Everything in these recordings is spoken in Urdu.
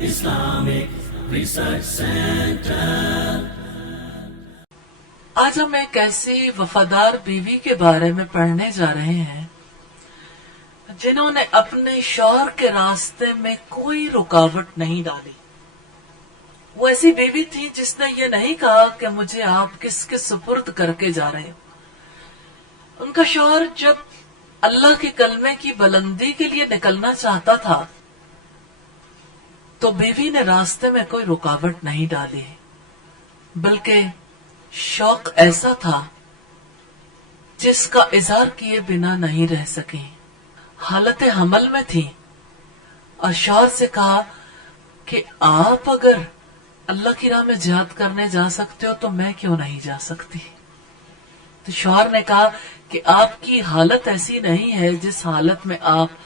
Islamic Research Center. آج ہم ایک ایسی وفادار بیوی کے بارے میں پڑھنے جا رہے ہیں جنہوں نے اپنے شوہر کے راستے میں کوئی رکاوٹ نہیں ڈالی. وہ ایسی بیوی تھی جس نے یہ نہیں کہا کہ مجھے آپ کس کے سپرد کر کے جا رہے ہیں. ان کا شوہر جب اللہ کے کلمے کی بلندی کے لیے نکلنا چاہتا تھا تو بیوی نے راستے میں کوئی رکاوٹ نہیں ڈالی، بلکہ شوق ایسا تھا جس کا اظہار کیے بنا نہیں رہ سکی. حالت حمل میں تھی اور شوہر سے کہا کہ آپ اگر اللہ کی راہ میں جہاد کرنے جا سکتے ہو تو میں کیوں نہیں جا سکتی. تو شوہر نے کہا کہ آپ کی حالت ایسی نہیں ہے جس حالت میں آپ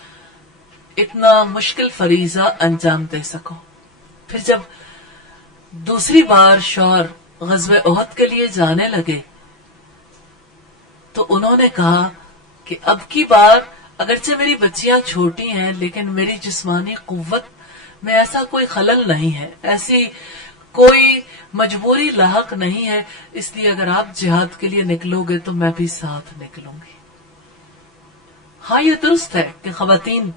اتنا مشکل فریضہ انجام دے سکو. پھر جب دوسری بار شوہر غزوہ احد کے لیے جانے لگے تو انہوں نے کہا کہ اب کی بار اگرچہ میری بچیاں چھوٹی ہیں لیکن میری جسمانی قوت میں ایسا کوئی خلل نہیں ہے، ایسی کوئی مجبوری لاحق نہیں ہے، اس لیے اگر آپ جہاد کے لیے نکلو گے تو میں بھی ساتھ نکلوں گی. ہاں، یہ درست ہے کہ خواتین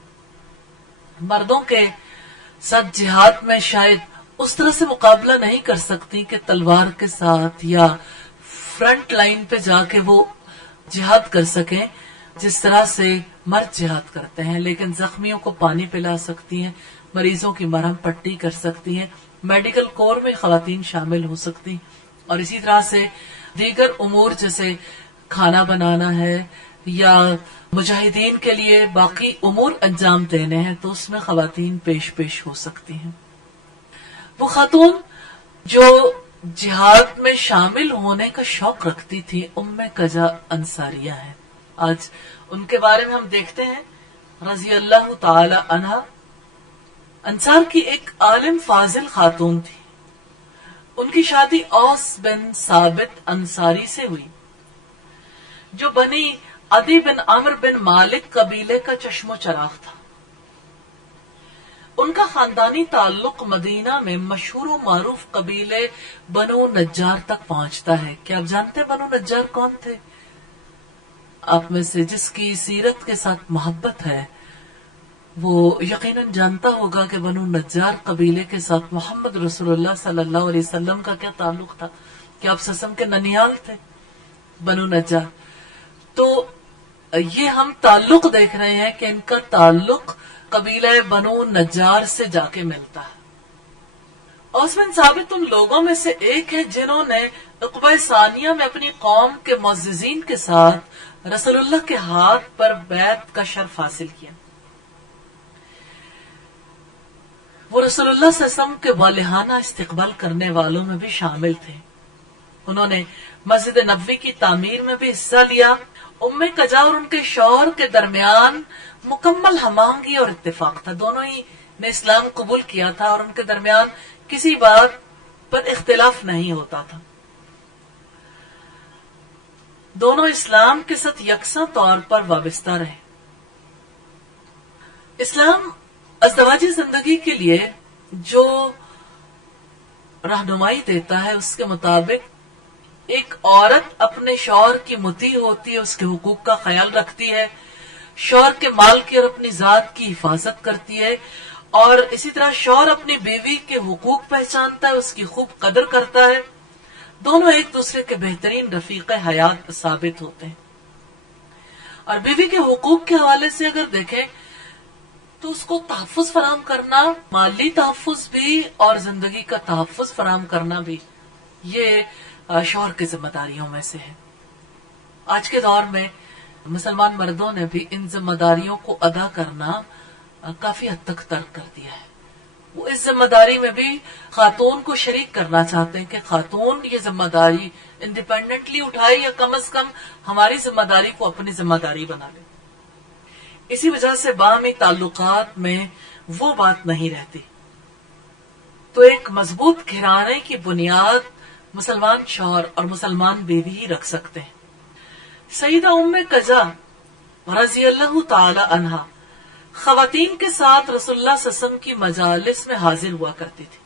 مردوں کے ساتھ جہاد میں شاید اس طرح سے مقابلہ نہیں کر سکتی کہ تلوار کے ساتھ یا فرنٹ لائن پہ جا کے وہ جہاد کر سکیں جس طرح سے مرد جہاد کرتے ہیں، لیکن زخمیوں کو پانی پلا سکتی ہیں، مریضوں کی مرہم پٹی کر سکتی ہیں، میڈیکل کور میں خواتین شامل ہو سکتی، اور اسی طرح سے دیگر امور جیسے کھانا بنانا ہے یا مجاہدین کے لیے باقی امور انجام دینے ہیں تو اس میں خواتین پیش ہو سکتی ہیں. وہ خاتون جو جہاد میں شامل ہونے کا شوق رکھتی تھی ام قجا انصاریہ ہے. آج ان کے بارے میں ہم دیکھتے ہیں. رضی اللہ تعالی عنہا انصار کی ایک عالم فاضل خاتون تھی. ان کی شادی اوس بن ثابت انصاری سے ہوئی جو بنی عدی بن عمرو بن مالک قبیلے کا چشم و چراغ تھا. ان کا خاندانی تعلق مدینہ میں مشہور و معروف قبیلے بنو نجار تک پہنچتا ہے. کیا آپ جانتے ہیں بنو نجار کون تھے؟ آپ میں سے جس کی سیرت کے ساتھ محبت ہے وہ یقیناً جانتا ہوگا کہ بنو نجار قبیلے کے ساتھ محمد رسول اللہ صلی اللہ علیہ وسلم کا کیا تعلق تھا. کہ آپ سسم کے ننیال تھے بنو نجار. تو یہ ہم تعلق دیکھ رہے ہیں کہ ان کا تعلق قبیلہ بنو نجار سے جا کے ملتا ہے. اوس بن ثابت ان لوگوں میں سے ایک ہے جنہوں نے عقبہ ثانیہ میں اپنی قوم کے معززین کے ساتھ رسول اللہ کے ہاتھ پر بیعت کا شرف حاصل کیا. وہ رسول اللہ صلی اللہ علیہ وسلم کے والہانہ استقبال کرنے والوں میں بھی شامل تھے. انہوں نے مسجد نبوی کی تعمیر میں بھی حصہ لیا. ام قجا اور ان کے شوہر کے درمیان مکمل ہم آہنگی اور اتفاق تھا. دونوں ہی نے اسلام قبول کیا تھا اور ان کے درمیان کسی بات پر اختلاف نہیں ہوتا تھا. دونوں اسلام کے ساتھ یکساں طور پر وابستہ رہے. اسلام ازدواجی زندگی کے لیے جو رہنمائی دیتا ہے اس کے مطابق ایک عورت اپنے شوہر کی مطیع ہوتی ہے، اس کے حقوق کا خیال رکھتی ہے، شوہر کے مال کی اور اپنی ذات کی حفاظت کرتی ہے، اور اسی طرح شوہر اپنی بیوی کے حقوق پہچانتا ہے، اس کی خوب قدر کرتا ہے. دونوں ایک دوسرے کے بہترین رفیق حیات ثابت ہوتے ہیں. اور بیوی کے حقوق کے حوالے سے اگر دیکھیں تو اس کو تحفظ فراہم کرنا، مالی تحفظ بھی اور زندگی کا تحفظ فراہم کرنا بھی، یہ شوہر کی ذمہ داریوں میں سے ہے. آج کے دور میں مسلمان مردوں نے بھی ان ذمہ داریوں کو ادا کرنا کافی حد تک ترک کر دیا ہے. وہ اس ذمہ داری میں بھی خاتون کو شریک کرنا چاہتے ہیں کہ خاتون یہ ذمہ داری انڈیپینڈنٹلی اٹھائے یا کم از کم ہماری ذمہ داری کو اپنی ذمہ داری بنا لے. اسی وجہ سے باہمی تعلقات میں وہ بات نہیں رہتی. تو ایک مضبوط گھرانے کی بنیاد مسلمان شوہر اور مسلمان بیوی ہی رکھ سکتے ہیں. سیدہ ام قجا رضی اللہ تعالی عنہا خواتین کے ساتھ رسول اللہ صلی اللہ علیہ وسلم کی مجالس میں حاضر ہوا کرتی تھی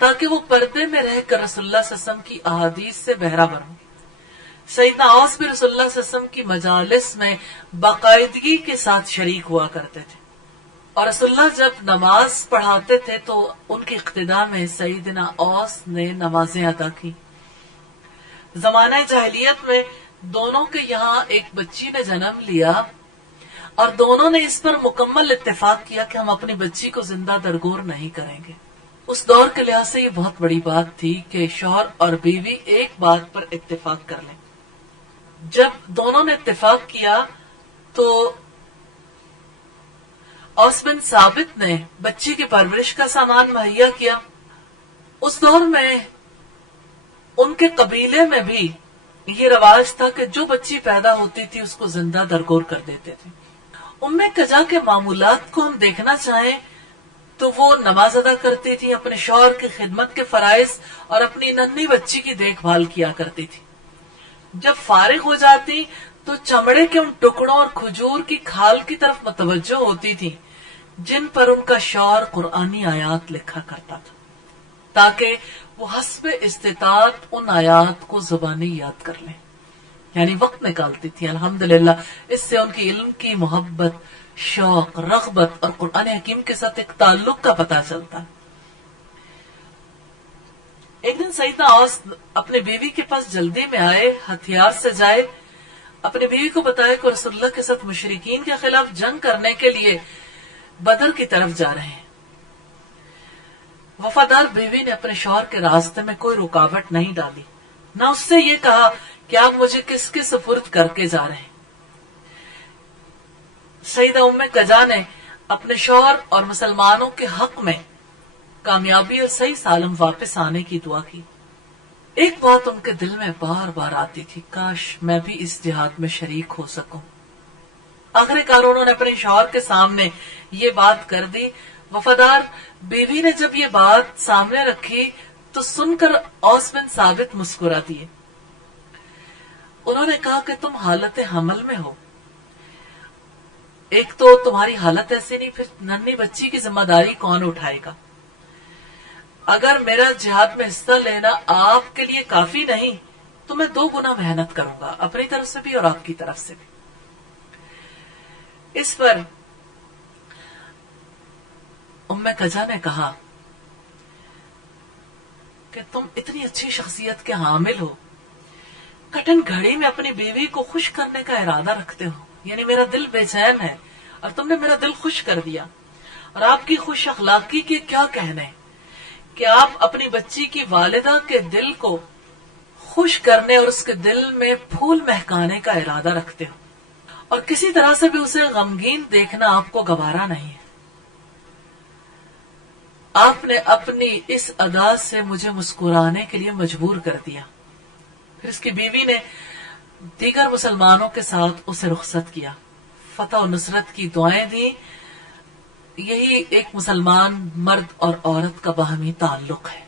تاکہ وہ پردے میں رہ کر رسول اللہ صلی اللہ علیہ وسلم کی احادیث سے بہرہ ہوں۔ سیدنا اوس بھی رسول اللہ صلی اللہ علیہ وسلم کی مجالس میں باقاعدگی کے ساتھ شریک ہوا کرتے تھے، اور رسول اللہ جب نماز پڑھاتے تھے تو ان کی اقتداء میں سیدنا اوس نے نمازیں ادا کی۔ زمانہ جاہلیت میں دونوں کے یہاں ایک بچی نے جنم لیا اور دونوں نے اس پر مکمل اتفاق کیا کہ ہم اپنی بچی کو زندہ درگور نہیں کریں گے۔ اس دور کے لحاظ سے یہ بہت بڑی بات تھی کہ شوہر اور بیوی ایک بات پر اتفاق کر لیں۔ جب دونوں نے اتفاق کیا تو اوس بن ثابت نے بچی کی پرورش کا سامان مہیا کیا۔ اس دور میں ان کے قبیلے میں بھی یہ رواج تھا کہ جو بچی پیدا ہوتی تھی اس کو زندہ درگور کر دیتے تھے۔ ام قجا کے معمولات کو ہم دیکھنا چاہیں تو وہ نماز ادا کرتی تھی، اپنے شوہر کی خدمت کے فرائض اور اپنی ننھی بچی کی دیکھ بھال کیا کرتی تھی۔ جب فارغ ہو جاتی تو چمڑے کے ان ٹکڑوں اور کھجور کی کھال کی طرف متوجہ ہوتی تھی جن پر ان کا شوہر قرآنی آیات لکھا کرتا تھا، تاکہ وہ حسب استطاعت ان آیات کو زبانی یاد کر لیں، یعنی وقت نکالتی تھی۔ الحمدللہ اس سے ان کی علم کی محبت، شوق، رغبت اور قرآن حکیم کے ساتھ ایک تعلق کا پتہ چلتا۔ ایک دن سیدنا اوس اپنے بیوی کے پاس جلدی میں آئے، ہتھیار سے جائے، اپنے بیوی کو بتایا کہ رسول اللہ کے ساتھ مشرکین کے خلاف جنگ کرنے کے لیے بدر کی طرف جا رہے ہیں۔ وفادار بیوی نے اپنے شوہر کے راستے میں کوئی رکاوٹ نہیں ڈالی، نہ اس سے یہ کہا کہ آپ مجھے کس کے سپرد کر کے جا رہے ہیں۔ سیدہ ام قجا نے اپنے شوہر اور مسلمانوں کے حق میں کامیابی اور صحیح سالم واپس آنے کی دعا کی۔ ایک بات ان کے دل میں بار بار آتی تھی، کاش میں بھی اس جہاد میں شریک ہو سکوں۔ آخر کار انہوں نے اپنے شوہر کے سامنے یہ بات کر دی۔ وفادار بیوی نے جب یہ بات سامنے رکھی تو سن کر اوس بن ثابت مسکرا دیے۔ انہوں نے کہا کہ تم حالت حمل میں ہو، ایک تو تمہاری حالت ایسی نہیں، پھر ننھی بچی کی ذمہ داری کون اٹھائے گا؟ اگر میرا جہاد میں حصہ لینا آپ کے لیے کافی نہیں تو میں 2 گنا محنت کروں گا، اپنی طرف سے بھی اور آپ کی طرف سے بھی۔ اس پر ام قجا نے کہا کہ تم اتنی اچھی شخصیت کے حامل ہو، کٹن گھڑی میں اپنی بیوی کو خوش کرنے کا ارادہ رکھتے ہو، یعنی میرا دل بے چین ہے اور تم نے میرا دل خوش کر دیا۔ اور آپ کی خوش اخلاقی کے کیا کہنے کہ آپ اپنی بچی کی والدہ کے دل کو خوش کرنے اور اس کے دل میں پھول مہکانے کا ارادہ رکھتے ہو، اور کسی طرح سے بھی اسے غمگین دیکھنا آپ کو گوارا نہیں ہے۔ آپ نے اپنی اس ادا سے مجھے مسکرانے کے لیے مجبور کر دیا۔ پھر اس کی بیوی نے دیگر مسلمانوں کے ساتھ اسے رخصت کیا، فتح و نصرت کی دعائیں دی۔ یہی ایک مسلمان مرد اور عورت کا باہمی تعلق ہے،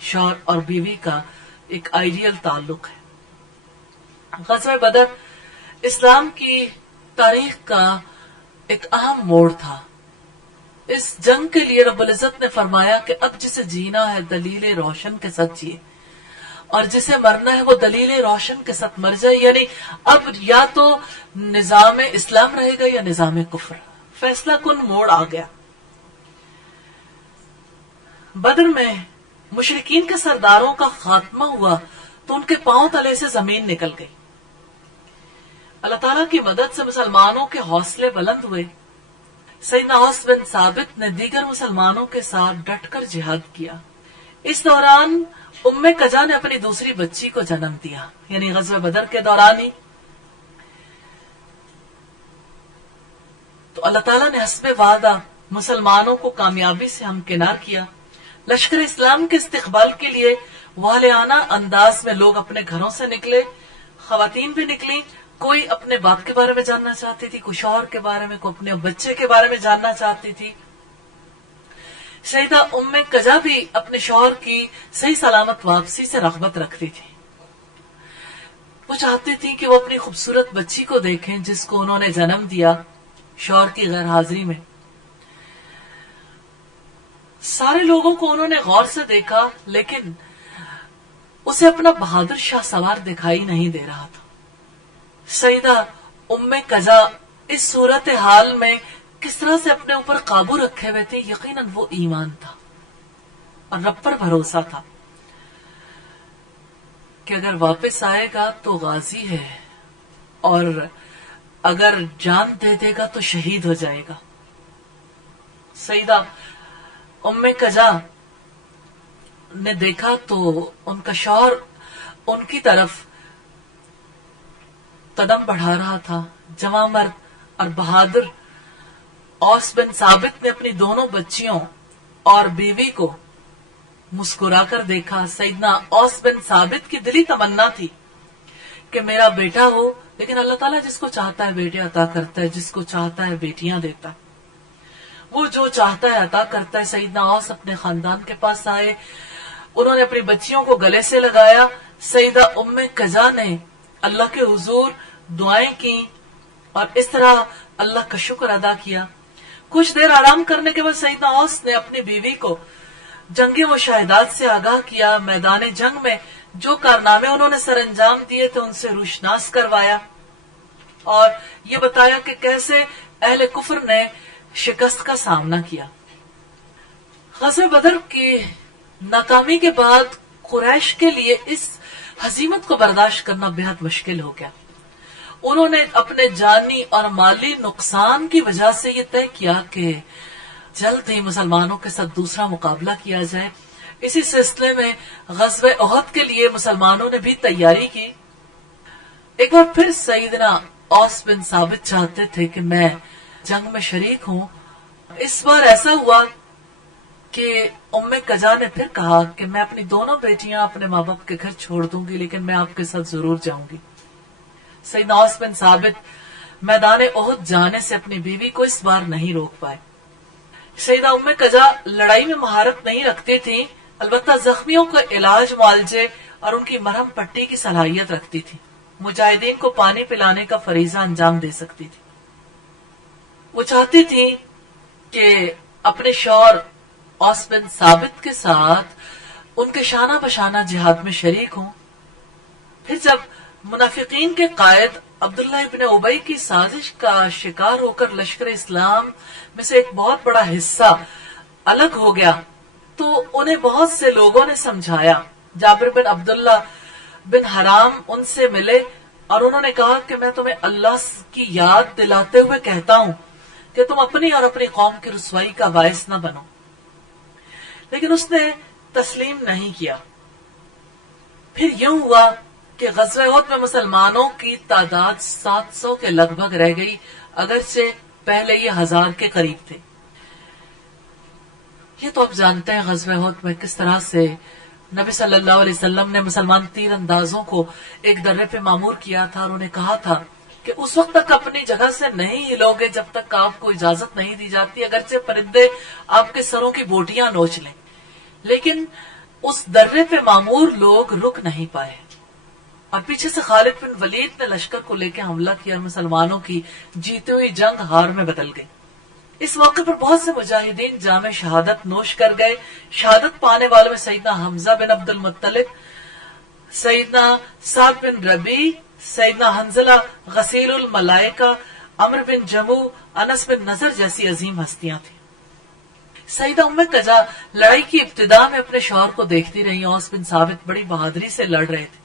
شوہر اور بیوی کا ایک آئیڈیل تعلق ہے۔ غزوہ بدر اسلام کی تاریخ کا ایک اہم موڑ تھا۔ اس جنگ کے لیے رب العزت نے فرمایا کہ اب جسے جینا ہے دلیل روشن کے ساتھ جیے، اور جسے مرنا ہے وہ دلیل روشن کے ساتھ مر جائے، یعنی اب یا تو نظام اسلام رہے گا یا نظام کفر۔ فیصلہ کن موڑ آ گیا۔ بدر میں مشرکین کے سرداروں کا خاتمہ ہوا تو ان کے پاؤں تلے سے زمین نکل گئی۔ اللہ تعالیٰ کی مدد سے مسلمانوں کے حوصلے بلند ہوئے۔ سیدنا اوس بن ثابت نے دیگر مسلمانوں کے ساتھ ڈٹ کر جہاد کیا۔ اس دوران ام قجا نے اپنی دوسری بچی کو جنم دیا، یعنی غزوہ بدر کے دوران ہی۔ تو اللہ تعالیٰ نے حسب وعدہ مسلمانوں کو کامیابی سے ہمکنار کیا۔ لشکر اسلام کے استقبال کے لیے والہانہ انداز میں لوگ اپنے گھروں سے نکلے، خواتین بھی نکلی، کوئی اپنے باپ کے بارے میں جاننا چاہتی تھی، کوئی شوہر کے بارے میں، کوئی اپنے بچے کے بارے میں جاننا چاہتی تھی۔ سیدہ ام قجا بھی اپنے شوہر کی صحیح سلامت واپسی سے رغبت رکھتی تھی۔ وہ چاہتی تھی کہ وہ اپنی خوبصورت بچی کو دیکھیں جس کو انہوں نے جنم دیا۔ شوہر کی غیر حاضری میں. سارے لوگوں کو انہوں نے غور سے دیکھا لیکن اسے اپنا بہادر شاہ سوار دکھائی نہیں دے رہا تھا. سیدہ ام قضا اس صورتحال میں کس طرح سے اپنے اوپر قابو رکھے ہوئے تھے. یقیناً وہ ایمان تھا اور رب پر بھروسہ تھا کہ اگر واپس آئے گا تو غازی ہے اور اگر جان دے دے گا تو شہید ہو جائے گا. سیدہ ام قضا نے دیکھا تو ان کا شوہر ان کی طرف قدم بڑھا رہا تھا. جوان مرد اور بہادر اوس بن ثابت نے اپنی دونوں بچیوں اور بیوی کو مسکرا کر دیکھا. سیدنا اوس بن ثابت کی دلی تمنا تھی کہ میرا بیٹا ہو، لیکن اللہ تعالیٰ جس کو چاہتا ہے بیٹے عطا کرتا ہے، جس کو چاہتا ہے بیٹیاں دیتا ہے. وہ جو چاہتا ہے عطا کرتا ہے. سیدنا اوس اپنے خاندان کے پاس آئے، انہوں نے اپنی بچیوں کو گلے سے لگایا. سیدہ ام قضا نے اللہ کے حضور دعائیں کی اور اس طرح اللہ کا شکر ادا کیا. کچھ دیر آرام کرنے کے بعد سیدنا اوس نے اپنی بیوی کو جنگی مشاہدات سے آگاہ کیا. میدان جنگ میں جو کارنامے انہوں نے سر انجام دیے تھے ان سے روشناس کروایا اور یہ بتایا کہ کیسے اہل کفر نے شکست کا سامنا کیا. غزوہ بدر کی ناکامی کے بعد قریش کے لیے اس ہزیمت کو برداشت کرنا بہت مشکل ہو گیا. انہوں نے اپنے جانی اور مالی نقصان کی وجہ سے یہ طے کیا کہ جلد ہی مسلمانوں کے ساتھ دوسرا مقابلہ کیا جائے. اسی سلسلے میں غزوہ احد کے لیے مسلمانوں نے بھی تیاری کی. ایک بار پھر سیدنا اوس بن ثابت چاہتے تھے کہ میں جنگ میں شریک ہوں. اس بار ایسا ہوا کہ ام قضا نے پھر کہا کہ میں اپنی دونوں بیٹیاں اپنے ماں باپ کے گھر چھوڑ دوں گی لیکن میں آپ کے ساتھ ضرور جاؤں گی. سیدنا اوس بن ثابت میدان احد جانے سے اپنی بیوی کو اس بار نہیں روک پائے. سیدہ ام قضا لڑائی میں مہارت نہیں رکھتی تھی، البتہ زخمیوں کا علاج، معالجے اور ان کی مرہم پٹی کی صلاحیت رکھتی تھی. مجاہدین کو پانی پلانے کا فریضہ انجام دے سکتی تھی. وہ چاہتی تھی کہ اپنے شوہر اوس بن ثابت کے ساتھ ان کے شانہ بشانہ جہاد میں شریک ہوں. پھر جب منافقین کے قائد عبداللہ ابن ابی کی سازش کا شکار ہو کر لشکر اسلام میں سے ایک بہت بڑا حصہ الگ ہو گیا تو انہیں بہت سے لوگوں نے سمجھایا. جابر بن عبداللہ بن حرام ان سے ملے اور انہوں نے کہا کہ میں تمہیں اللہ کی یاد دلاتے ہوئے کہتا ہوں کہ تم اپنی اور اپنی قوم کی رسوائی کا باعث نہ بنو. لیکن اس نے تسلیم نہیں کیا. پھر یوں ہوا کہ غزوہ احد میں مسلمانوں کی تعداد 700 کے لگ بھگ رہ گئی، اگرچہ پہلے یہ 1000 کے قریب تھے. یہ تو آپ جانتے ہیں غزوہ احد میں کس طرح سے نبی صلی اللہ علیہ وسلم نے مسلمان تیر اندازوں کو ایک درے پہ معمور کیا تھا اور انہیں کہا تھا کہ اس وقت تک اپنی جگہ سے نہیں ہلو گے جب تک آپ کو اجازت نہیں دی جاتی، اگرچہ پرندے آپ کے سروں کی بوٹیاں نوچ لیں. لیکن اس درے پہ معمور لوگ رک نہیں پائے اور پیچھے سے خالد بن ولید نے لشکر کو لے کے حملہ کیا اور مسلمانوں کی جیتی ہوئی جنگ ہار میں بدل گئی. اس موقع پر بہت سے مجاہدین جام شہادت نوش کر گئے. شہادت پانے والوں میں سیدنا حمزہ بن عبد المطلب، سیدنا سعد بن ربیع، سیدنا حنظلہ غسیل الملائکہ، عمرو بن جموع، انس بن نضر جیسی عظیم ہستیاں تھیں. سیدہ ام قضا لڑائی کی ابتدا میں اپنے شوہر کو دیکھتی رہی. اوس بن ثابت بڑی بہادری سے لڑ رہے تھے.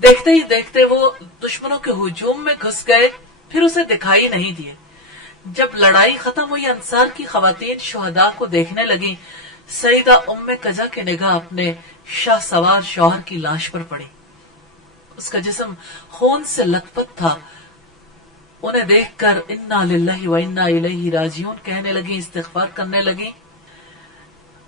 دیکھتے ہی دیکھتے وہ دشمنوں کے ہجوم میں گھس گئے، پھر اسے دکھائی نہیں دیے. جب لڑائی ختم ہوئی انصار کی خواتین شہداء کو دیکھنے لگیں. سیدہ ام قضا کی نگاہ اپنے شاہ سوار شوہر کی لاش پر پڑی. اس کا جسم خون سے لت پت تھا. انہیں دیکھ کر انا للہ و انا الیہ راجعون کہنے لگی، استغفار کرنے لگی.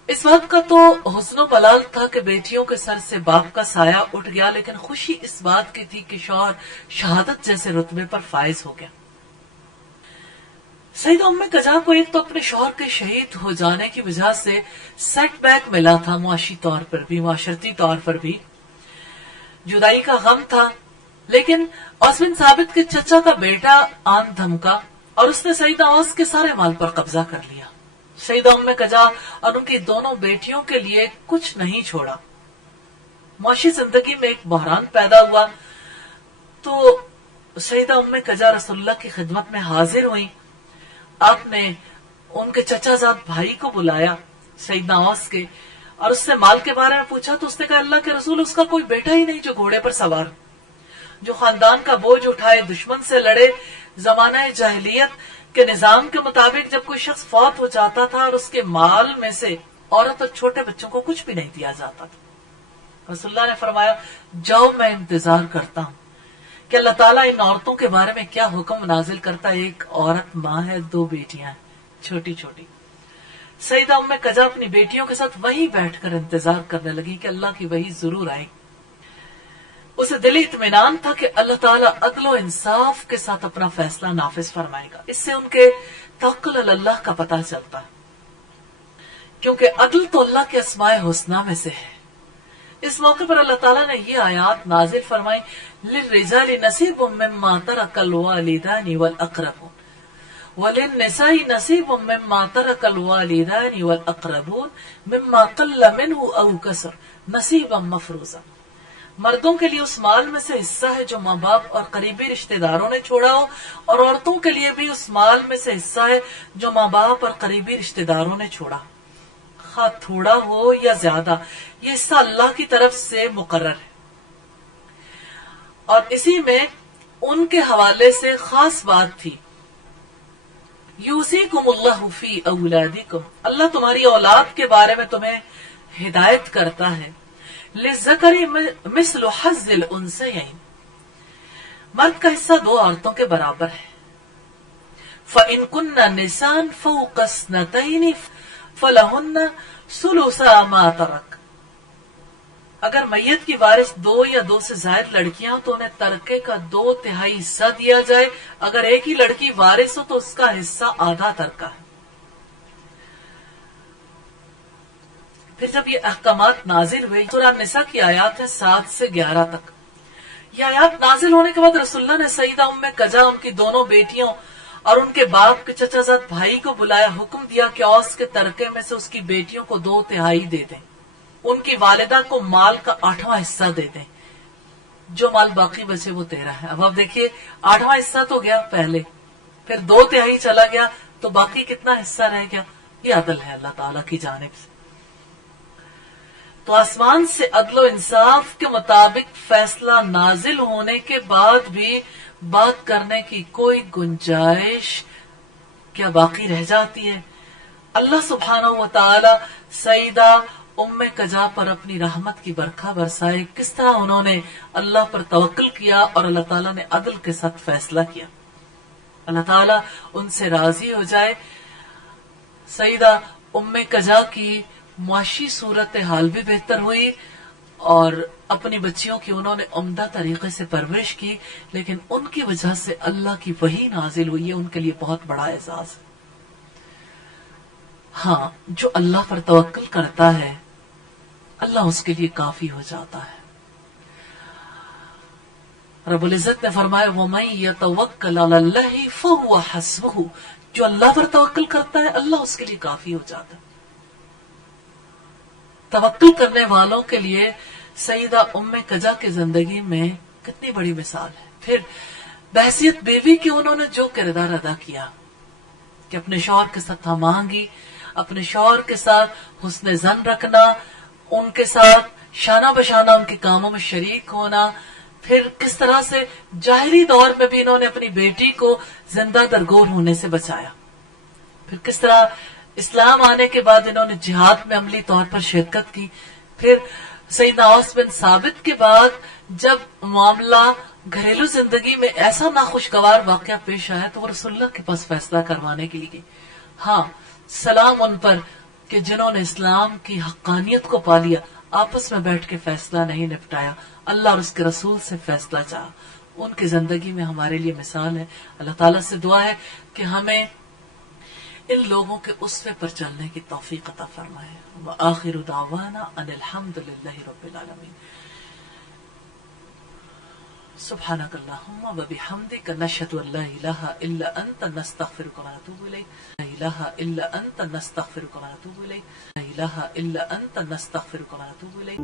اس بات کا تو حزن و ملال تھا کہ بیٹیوں کے سر سے باپ کا سایہ اٹھ گیا، لیکن خوشی اس بات کی تھی کہ شوہر شہادت جیسے رتبے پر فائز ہو گیا. سیدہ ام قضا کو ایک تو اپنے شوہر کے شہید ہو جانے کی وجہ سے سیٹ بیک ملا تھا، معاشی طور پر بھی، معاشرتی طور پر بھی جدائی کا غم تھا. لیکن اوس بن ثابت کے چچا کا بیٹا آن دھمکا اور اس نے سیدہ اوس کے سارے مال پر قبضہ کر لیا. سیدہ ام قجا اور ان کی دونوں بیٹیوں کے لیے کچھ نہیں چھوڑا. معاشی زندگی میں ایک بحران پیدا ہوا تو سیدہ ام قجا رسول اللہ کی خدمت میں حاضر ہوئی. آپ نے ان کے چچا زاد بھائی کو بلایا سیدنا اوس کے اور اس سے مال کے بارے میں پوچھا تو اس نے کہا اللہ کے رسول اس کا کوئی بیٹا ہی نہیں جو گھوڑے پر سوار جو خاندان کا بوجھ اٹھائے دشمن سے لڑے. زمانہ جاہلیت کے نظام کے مطابق جب کوئی شخص فوت ہو جاتا تھا اور اس کے مال میں سے عورت اور چھوٹے بچوں کو کچھ بھی نہیں دیا جاتا تھا. رسول اللہ نے فرمایا جاؤ میں انتظار کرتا ہوں کہ اللہ تعالیٰ ان عورتوں کے بارے میں کیا حکم نازل کرتا ہے. ایک عورت ماں ہے 2 بیٹیاں ہیں چھوٹی چھوٹی. سیدہ ام قجا اپنی بیٹیوں کے ساتھ وہیں بیٹھ کر انتظار کرنے لگی کہ اللہ کی وحی ضرور آئے. اسے دلی اطمینان تھا کہ اللہ تعالیٰ عدل و انصاف کے ساتھ اپنا فیصلہ نافذ فرمائے گا. اس سے ان کے توکل علی اللہ کا پتہ چلتا ہے کیونکہ عدل تو اللہ کے اسماء حسنہ میں سے ہے. اس موقع پر اللہ تعالیٰ نے یہ آیات نازل فرمائی للرجال نصیب مما ترک الوالدان والاقربون وللنساء نصیب مما ترک الوالدان والاقربون مما قل منه او کثر نصیبا مفروضا. مردوں کے لیے اس مال میں سے حصہ ہے جو ماں باپ اور قریبی رشتہ داروں نے چھوڑا ہو اور عورتوں کے لیے بھی اس مال میں سے حصہ ہے جو ماں باپ اور قریبی رشتہ داروں نے چھوڑا. خواہ تھوڑا ہو یا زیادہ یہ حصہ اللہ کی طرف سے مقرر ہے. اور اسی میں ان کے حوالے سے خاص بات تھی یوصیکم اللہ فی اولادکم. اللہ تمہاری اولاد کے بارے میں تمہیں ہدایت کرتا ہے. للذکر مثل حظ الانثیین. مرد کا حصہ 2 عورتوں کے برابر ہے. فإن كن نساء فوق اثنتین فلہن ثلثا ما ترک. اگر میت کی وارث 2 یا 2 سے زائد لڑکیاں ہوں تو انہیں ترکے کا 2/3 حصہ دیا جائے. اگر ایک ہی لڑکی وارث ہو تو اس کا حصہ آدھا ترکہ ہے. پھر جب یہ احکامات نازل ہوئے سورہ النساء کی آیات ہے 7 سے 11 تک. یہ آیات نازل ہونے کے بعد رسول اللہ نے سیدہ ام قجا ان کی دونوں بیٹیوں اور ان کے باپ کے چچا زاد بھائی کو بلایا. حکم دیا کہ اوس کے ترکے میں سے اس کی بیٹیوں کو 2/3 دے دیں. ان کی والدہ کو مال کا 8واں حصہ دے دیں. جو مال باقی بچے وہ 13 ہے. اب آپ دیکھیے 8واں حصہ تو گیا پہلے, پھر 2/3 چلا گیا تو باقی کتنا حصہ رہ گیا. یہ عدل ہے اللہ تعالیٰ کی جانب سے. تو آسمان سے عدل و انصاف کے مطابق فیصلہ نازل ہونے کے بعد بھی بات کرنے کی کوئی گنجائش کیا باقی رہ جاتی ہے؟ اللہ سبحانہ و تعالی سیدہ ام قجا پر اپنی رحمت کی برکھا برسائے. کس طرح انہوں نے اللہ پر توکل کیا اور اللہ تعالیٰ نے عدل کے ساتھ فیصلہ کیا. اللہ تعالیٰ ان سے راضی ہو جائے. سیدہ ام قجا کی معاشی صورتحال بھی بہتر ہوئی اور اپنی بچیوں کی انہوں نے عمدہ طریقے سے پرورش کی, لیکن ان کی وجہ سے اللہ کی وحی نازل ہوئی ہے. ان کے لیے بہت بڑا اعزاز ہے. ہاں, جو اللہ پر توکل کرتا ہے اللہ اس کے لیے کافی ہو جاتا ہے. رب العزت نے فرمایا وَمَن يَتَوَكَّلْ عَلَى اللَّهِ فَهُوَ حَسْبُهُ. جو اللہ پر توکل کرتا ہے اللہ اس کے لیے کافی ہو جاتا ہے. توکل کرنے والوں کے لیے سیدہ ام قجا کی زندگی میں کتنی بڑی مثال ہے. پھر بحیثیت بیوی کی انہوں نے جو کردار ادا کیا کہ اپنے شوہر کے ساتھ ہم آہنگی, اپنے شوہر کے ساتھ حسن ظن رکھنا, ان کے ساتھ شانہ بشانہ ان کے کاموں میں شریک ہونا. پھر کس طرح سے جاہلی دور میں بھی انہوں نے اپنی بیٹی کو زندہ درگور ہونے سے بچایا. پھر کس طرح اسلام آنے کے بعد انہوں نے جہاد میں عملی طور پر شرکت کی. پھر سیدنا اوس بن ثابت کے بعد جب معاملہ گھریلو زندگی میں ایسا ناخوشگوار واقعہ پیش آیا تو وہ رسول اللہ کے پاس فیصلہ کروانے کے لیے گئی. ہاں, سلام ان پر کہ جنہوں نے اسلام کی حقانیت کو پا لیا, آپس میں بیٹھ کے فیصلہ نہیں نپٹایا, اللہ اور اس کے رسول سے فیصلہ چاہا. ان کی زندگی میں ہمارے لیے مثال ہے. اللہ تعالیٰ سے دعا ہے کہ ہمیں ان لوگوں کے اسوے پر چلنے کی توفیق عطا فرمائے. وآخر دعوانا ان الحمد للہ رب العالمین. سبحانك اللهم وبحمدك نشهد ان لا اله الا انت نستغفرك ونتوب اليك لا اله الا انت نستغفرك ونتوب اليك لا اله الا انت نستغفرك ونتوب اليك